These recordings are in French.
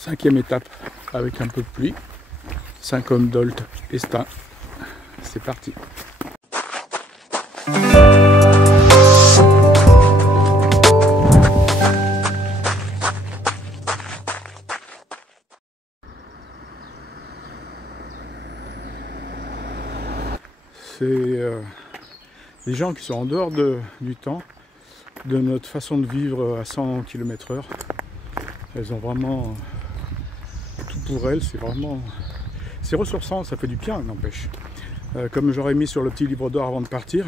5e étape avec un peu de pluie. 5 hommes d'Olt Estin. C'est parti. C'est les gens qui sont en dehors du temps, de notre façon de vivre à 100 km/h. Elles ont vraiment tout pour elles, c'est ressourçant, ça fait du bien, n'empêche. Comme j'aurais mis sur le petit livre d'or avant de partir,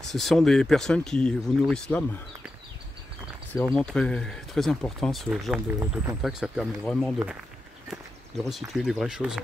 ce sont des personnes qui vous nourrissent l'âme. C'est vraiment très, très important ce genre de contact, ça permet vraiment de resituer les vraies choses.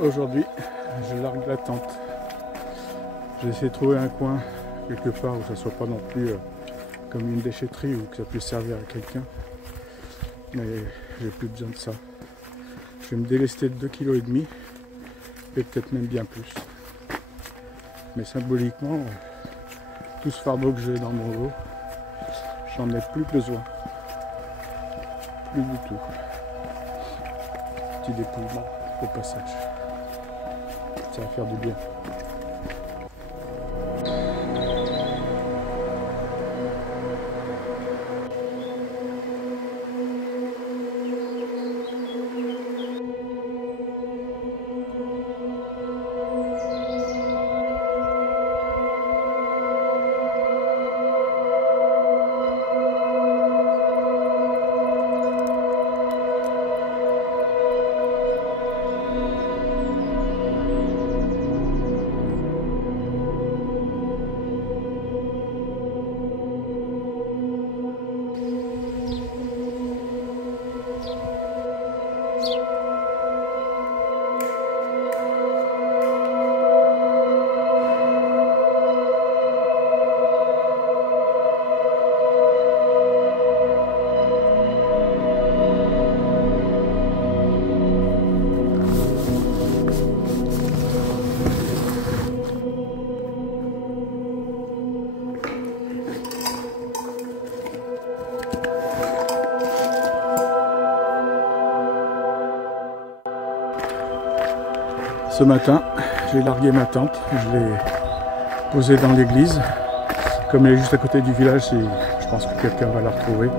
Aujourd'hui, je largue la tente. J'ai essayé de trouver un coin quelque part où ça soit pas non plus comme une déchetterie ou que ça puisse servir à quelqu'un. Mais j'ai plus besoin de ça. Je vais me délester de 2,5 kg et peut-être même bien plus. Mais symboliquement, tout ce fardeau que j'ai dans mon dos, j'en ai plus besoin. Plus du tout. Petit dépouillement au passage. Ça va faire du bien. Ce matin, j'ai largué ma tente, je l'ai posée dans l'église. Comme elle est juste à côté du village, je pense que quelqu'un va la retrouver.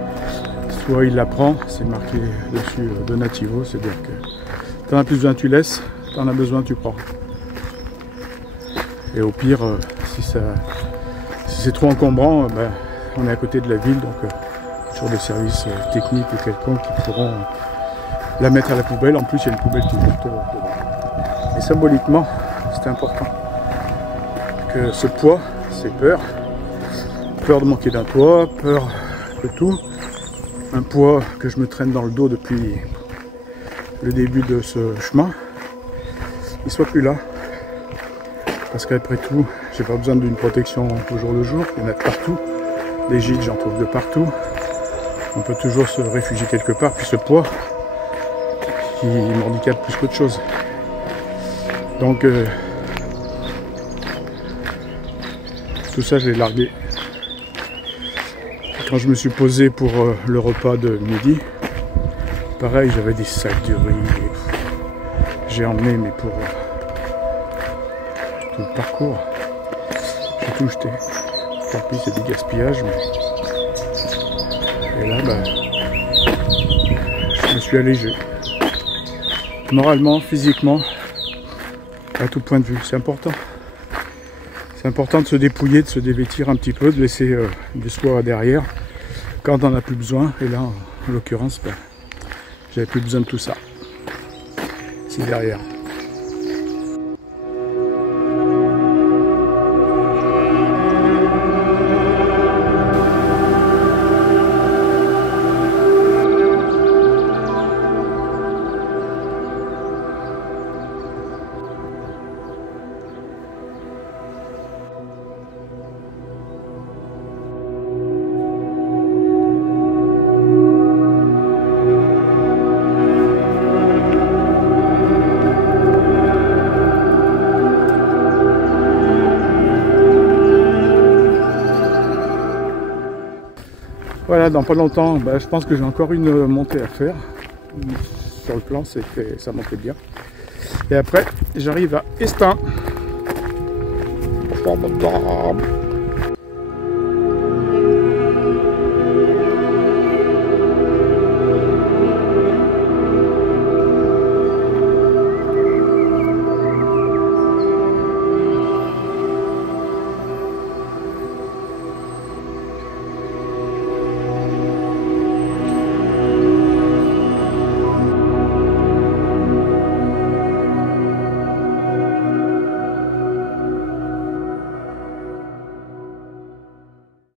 Soit il la prend, c'est marqué dessus Donativo, c'est-à-dire que tu en as plus besoin, tu laisses, tu en as besoin, tu prends. Et au pire, si c'est trop encombrant, ben, on est à côté de la ville, donc toujours des services techniques ou quelconques qui pourront la mettre à la poubelle. En plus, il y a une poubelle qui est juste devant. Et symboliquement, c'est important que ce poids, c'est peur de manquer d'un toit, peur de tout, un poids que je me traîne dans le dos depuis le début de ce chemin, il soit plus là, parce qu'après tout, j'ai pas besoin d'une protection au jour le jour, il y en a de partout, des gîtes j'en trouve de partout, on peut toujours se réfugier quelque part, puis ce poids qui m'handicape plus qu'autre chose. Donc tout ça je l'ai largué. Quand je me suis posé pour le repas de midi, pareil j'avais des sacs de riz. J'ai emmené mais pour tout le parcours. J'ai tout jeté. Tant pis c'est du gaspillage. Et là bah, je me suis allégé. Moralement, physiquement. À tout point de vue, c'est important. C'est important de se dépouiller, de se dévêtir un petit peu, de laisser du soi derrière quand on n'en a plus besoin. Et là, en l'occurrence, ben, j'avais plus besoin de tout ça. C'est derrière. Voilà, dans pas longtemps, je pense que j'ai encore une montée à faire. Sur le plan, ça montait bien. Et après, j'arrive à Estaing.